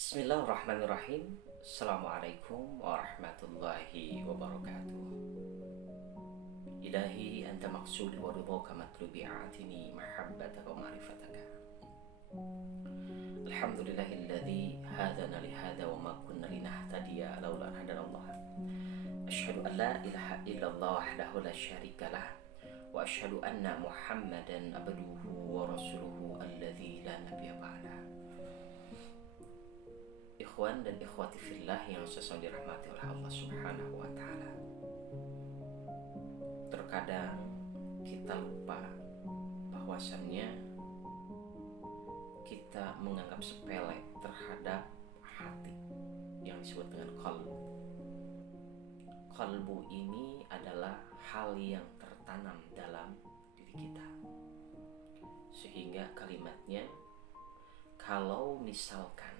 Bismillahirrahmanirrahim. Assalamualaikum warahmatullahi wabarakatuh. Ilahi anta maqsudi wa ridhaka matlubi atini mahabbataka wa ma'rifataka. Alhamdulillahilladzi hadana li hadha wa ma kunna linahtadiya laula an hadanallah. Asyhadu an la ilaha illallah wahdahu la syarikalah wa asyhadu anna Muhammadan abduhu wa rasuluhu alladzi la nabiyya ba'dah. Ikhwan dan ikhwati fillah yang sesungguhnya dirahmati oleh Allah Subhanahu wa taala. Terkadang kita lupa bahwasannya kita menganggap sepele terhadap hati yang disebut dengan qalbu. Qalbu ini adalah hal yang tertanam dalam diri kita. Sehingga kalimatnya, kalau misalkan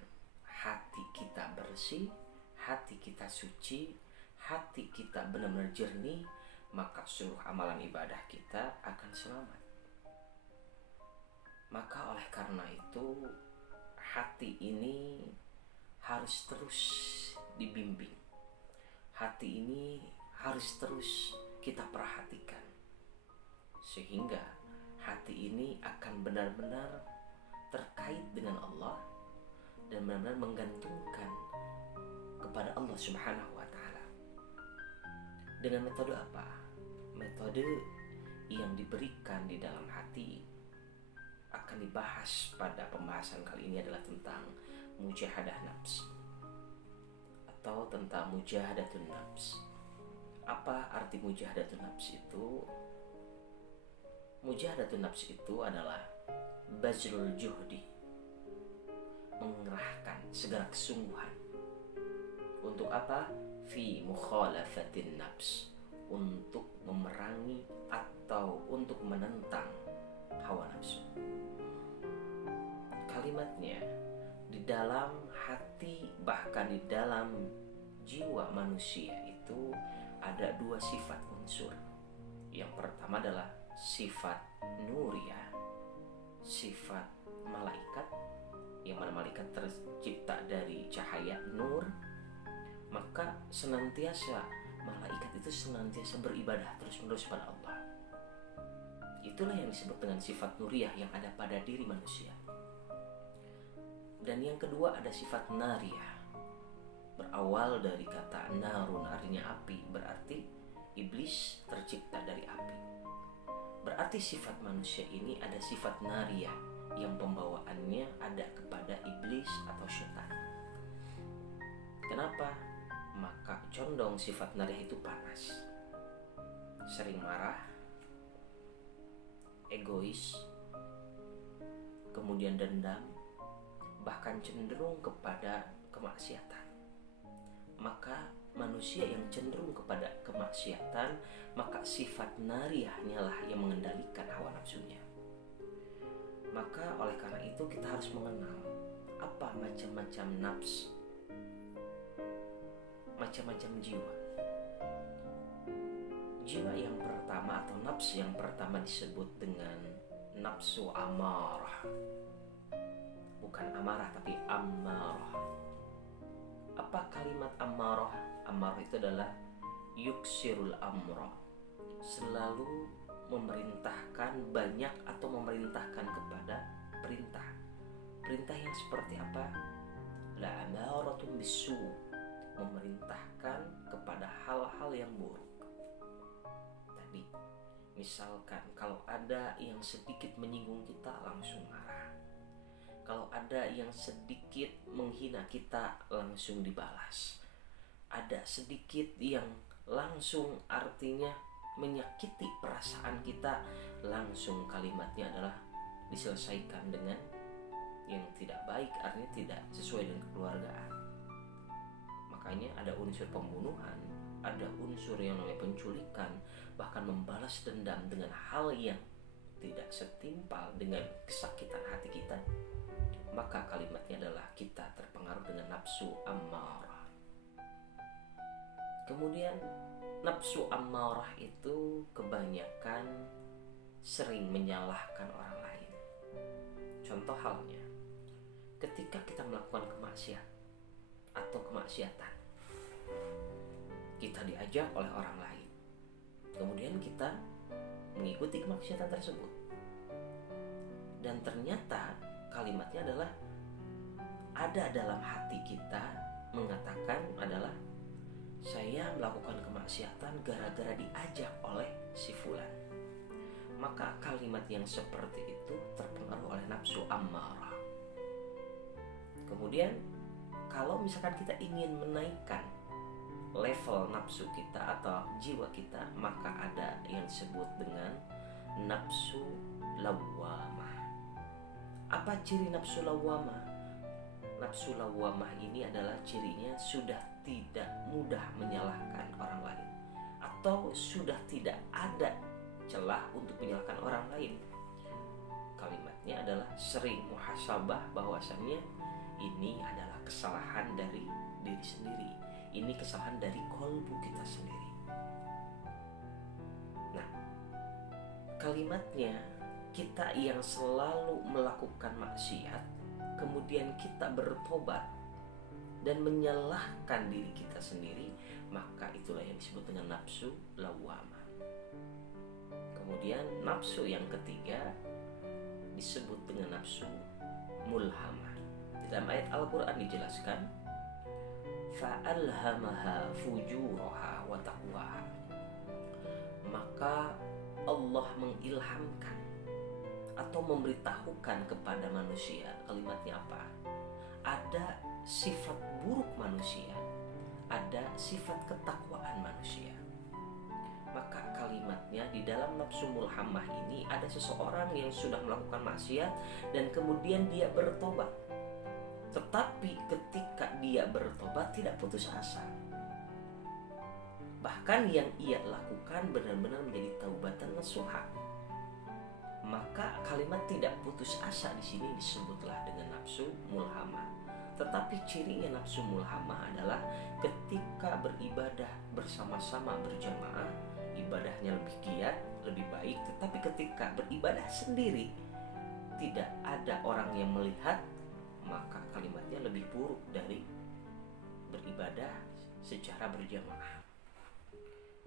hati kita bersih, hati kita suci, hati kita benar-benar jernih, maka seluruh amalan ibadah kita akan selamat. Maka oleh karena itu, hati ini harus terus dibimbing. Hati ini harus terus kita perhatikan. Sehingga hati ini akan benar-benar terkait dengan Allah dan benar-benar menggantungkan kepada Allah Subhanahu wa taala. Dengan metode apa? Metode yang diberikan di dalam hati akan dibahas pada pembahasan kali ini adalah tentang mujahadah nafs atau tentang mujahadatun nafs. Apa arti mujahadatun nafs itu? Mujahadatun nafs itu adalah bazlul juhdi, mengerahkan segala kesungguhan. Untuk apa? Fi mukhalafatin nafs, untuk memerangi atau untuk menentang hawa nafsu. Kalimatnya, di dalam hati bahkan di dalam jiwa manusia itu ada dua sifat unsur. Yang pertama adalah sifat nuriyah, sifat malaikat, yang mana malaikat tercipta dari cahaya nur. Maka senantiasa malaikat itu senantiasa beribadah terus-menerus pada Allah. Itulah yang disebut dengan sifat nuriyah yang ada pada diri manusia. Dan yang kedua ada sifat nariyah, berawal dari kata narun, artinya api, berarti iblis tercipta dari api. Berarti sifat manusia ini ada sifat nariyah yang pembawaannya ada kepada iblis atau syaitan. Kenapa? Maka condong sifat nariyah itu panas, sering marah, egois, kemudian dendam, bahkan cenderung kepada kemaksiatan. Maka manusia yang cenderung kepada kemaksiatan, maka sifat nariyahnya lah yang mengendalikan hawa nafsunya. Maka oleh karena itu kita harus mengenal apa macam-macam nafs, macam-macam jiwa. Jiwa yang pertama atau nafs yang pertama disebut dengan nafsu amarah. Bukan amarah tapi ammarah. Apa kalimat ammarah? Ammarah itu adalah yuksirul amra, selalu memerintahkan banyak atau memerintahkan kepada perintah. Perintah yang seperti apa? La amaratun bisu, memerintahkan kepada hal-hal yang buruk. Tadi misalkan kalau ada yang sedikit menyinggung kita langsung marah. Kalau ada yang sedikit menghina kita langsung dibalas. Ada sedikit yang langsung artinya menyakiti perasaan kita, langsung kalimatnya adalah diselesaikan dengan yang tidak baik, artinya tidak sesuai dengan kekeluargaan. Makanya ada unsur pembunuhan, ada unsur yang namanya penculikan, bahkan membalas dendam dengan hal yang tidak setimpal dengan kesakitan hati kita. Maka kalimatnya adalah kita terpengaruh dengan nafsu ammarah. Kemudian nafsu ammarah itu kebanyakan sering menyalahkan orang lain. Contoh halnya, ketika kita melakukan kemaksiatan, kita diajak oleh orang lain, kemudian kita mengikuti kemaksiatan tersebut, dan ternyata kalimatnya adalah ada dalam hati kita mengatakan adalah saya melakukan kemaksiatan gara-gara diajak oleh si fulan. Maka kalimat yang seperti itu terpengaruh oleh nafsu ammarah. Kemudian kalau misalkan kita ingin menaikkan level nafsu kita atau jiwa kita, maka ada yang disebut dengan nafsu lawwamah. Apa ciri nafsu lawwamah? Nafsu lawwamah ini adalah cirinya sudah tidak mudah menyalahkan orang lain, atau sudah tidak ada celah untuk menyalahkan orang lain. Kalimatnya adalah sering muhasabah, bahwasannya ini adalah kesalahan dari diri sendiri, ini kesalahan dari kolbu kita sendiri. Nah, kalimatnya kita yang selalu melakukan maksiat, kemudian kita bertobat dan menyalahkan diri kita sendiri, maka itulah yang disebut dengan nafsu lawwamah. Kemudian nafsu yang ketiga disebut dengan nafsu mulhamah. Dalam ayat Al-Quran dijelaskan, fa'alhamaha fujuraha wa taqwaha. Maka Allah mengilhamkan atau memberitahukan kepada manusia, kalimatnya apa? Ada sifat buruk manusia, ada sifat ketakwaan manusia. Maka kalimatnya di dalam nafsu mulhamah ini ada seseorang yang sudah melakukan maksiat dan kemudian dia bertobat. Tetapi ketika dia bertobat tidak putus asa. Bahkan yang ia lakukan benar-benar menjadi taubatan nasuha. Maka kalimat tidak putus asa di sini disebutlah dengan nafsu mulhamah. Tetapi cirinya nafsu mulhamah adalah ketika beribadah bersama-sama berjamaah, ibadahnya lebih giat, lebih baik. Tetapi ketika beribadah sendiri, tidak ada orang yang melihat, maka kalimatnya lebih buruk dari beribadah secara berjamaah.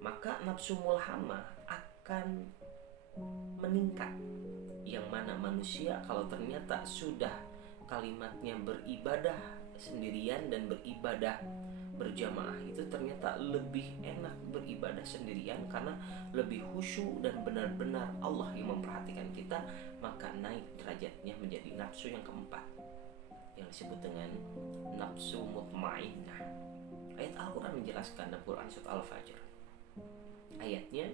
Maka nafsu mulhamah akan meningkat, yang mana manusia kalau ternyata sudah kalimatnya beribadah sendirian dan beribadah berjamaah, itu ternyata lebih enak beribadah sendirian karena lebih khusyuk dan benar-benar Allah yang memperhatikan kita, maka naik derajatnya menjadi nafsu yang keempat yang disebut dengan nafsu mutmainnah. Ayat Al-Quran menjelaskan dalam Quran surat Al-Fajr, ayatnya,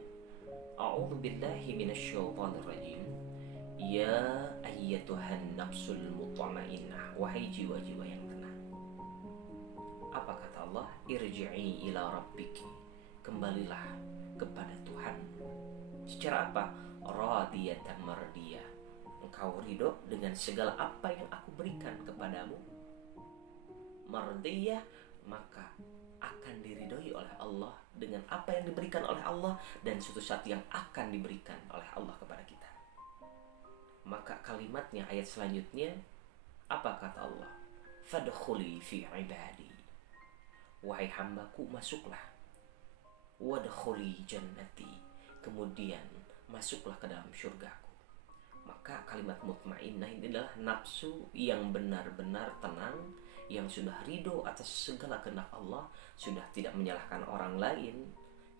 A'udzu billahi minasyaitonir rajim. Ya ayyatuhan nafsul mutmainnah, wahai jiwa-jiwa yang tenang. Apa kata Allah? Irji'i ila rabbiki, kembalilah kepada Tuhan. Secara apa? Radiyatan mardiyah, engkau ridho dengan segala apa yang aku berikan kepadamu. Mardiyah, maka akan diridhoi oleh Allah dengan apa yang diberikan oleh Allah dan suatu saat yang akan diberikan oleh Allah kepada kita. Maka kalimatnya ayat selanjutnya, apa kata Allah? Fadkhuli fi ibadi, wahai hambaku masuklah. Wadkhuli jannati, kemudian masuklah ke dalam syurgaku. Maka kalimat mutmainnah ini adalah nafsu yang benar-benar tenang, yang sudah ridho atas segala kehendak Allah, sudah tidak menyalahkan orang lain,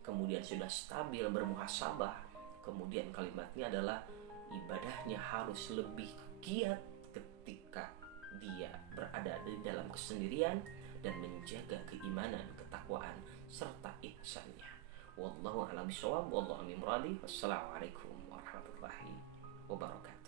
kemudian sudah stabil bermuhasabah. Kemudian kalimatnya adalah ibadahnya harus lebih giat ketika dia berada di dalam kesendirian dan menjaga keimanan, ketakwaan serta ihsannya. Wallahu a'lam bishawab, wallahu a'lam bishawab. Wassalamualaikum warahmatullahi wabarakatuh.